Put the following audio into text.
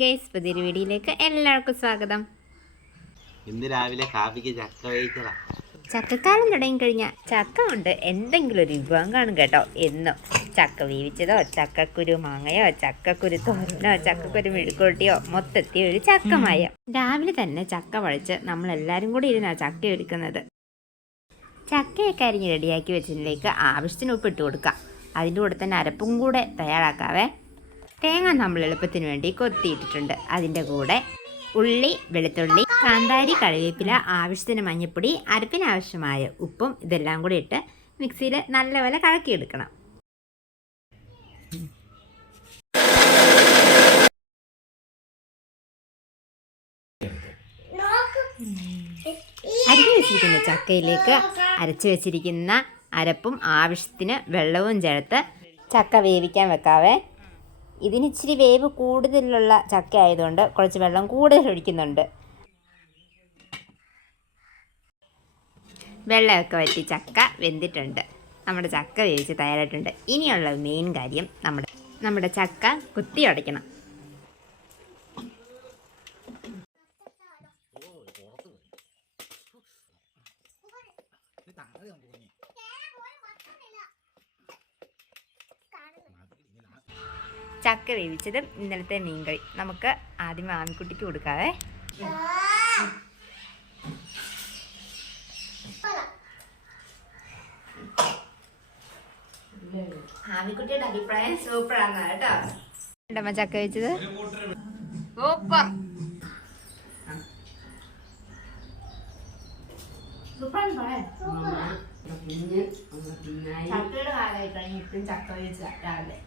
Guys, പുതിയൊരു വീഡിയോയിലേക്ക് എല്ലാവർക്കും സ്വാഗതം. ഇന്ന് രാവിലെ കാപ്പിക്ക് ചക്ക വേവിച്ചതാ. ചക്കക്കാലം തുടങ്ങിക്കഴിഞ്ഞാൽ ചക്ക കൊണ്ട് എന്തെങ്കിലും ഒരു വിഭവം കാണും കേട്ടോ. എന്നും ചക്ക വേവിച്ചതോ, ചക്കക്കുരു മാങ്ങയോ, ചക്കക്കുരു തോരനോ, ചക്കക്കുരു മെഴുക്കുവരട്ടിയോ, മൊത്തത്തിൽ ഒരു ചക്കമയം. രാവിലെ തന്നെ ചക്ക വഴിച്ച് നമ്മളെല്ലാവരും കൂടി ഇരുന്നാണ് ചക്ക ഒരുക്കുന്നത്. ചക്കയൊക്കെ അരിഞ്ഞ് റെഡിയാക്കി വെച്ചതിലേക്ക് ആവശ്യത്തിന് ഉപ്പ് ഇട്ട് കൊടുക്കാം. അതിൻ്റെ കൂടെ തന്നെ അരപ്പും കൂടെ തയ്യാറാക്കാവേ. തേങ്ങ നമ്മൾ എളുപ്പത്തിന് വേണ്ടി കൊത്തിയിട്ടിട്ടുണ്ട്. അതിൻ്റെ കൂടെ ഉള്ളി, വെളുത്തുള്ളി, കാന്താരി, കറിവേപ്പില, ആവശ്യത്തിന് മഞ്ഞൾപ്പൊടി, അരപ്പിനാവശ്യമായ ഉപ്പും ഇതെല്ലാം കൂടി ഇട്ട് മിക്സിയിൽ നല്ലപോലെ കലക്കിയെടുക്കണം. അരിഞ്ഞു വെച്ചിരിക്കുന്ന ചക്കയിലേക്ക് അരച്ചു വെച്ചിരിക്കുന്ന അരപ്പും ആവശ്യത്തിന് വെള്ളവും ചേർത്ത് ചക്ക വേവിക്കാൻ വെക്കാവേ. ഇതിനിച്ചിരി വേവ് കൂടുതലുള്ള ചക്ക ആയതുകൊണ്ട് കുറച്ച് വെള്ളം കൂടുതൽ ഒഴിക്കുന്നുണ്ട്. വെള്ളമൊക്കെ വറ്റി ചക്ക വെന്തിട്ടുണ്ട്. നമ്മുടെ ചക്ക വേവിച്ച് തയ്യാറായിട്ടുണ്ട്. ഇനിയുള്ള മെയിൻ കാര്യം നമ്മുടെ ചക്ക കുത്തി ഉടയ്ക്കണം. ചക്ക വേവിച്ചതും ഇന്നലത്തെ മീൻകറി നമുക്ക് ആദ്യം ആമിക്കുട്ടിക്ക് കൊടുക്കാവേ. ആമിക്കുട്ടിയുടെ അഭിപ്രായം സൂപ്പറാണ് കേട്ടോ. ഉണ്ടമ്മ ചക്ക വെച്ചത് സൂപ്പർ. ചക്കയുടെ കാലമായി കഴിഞ്ഞ് ഇപ്പം ചക്ക വേവിച്ച രാവിലെ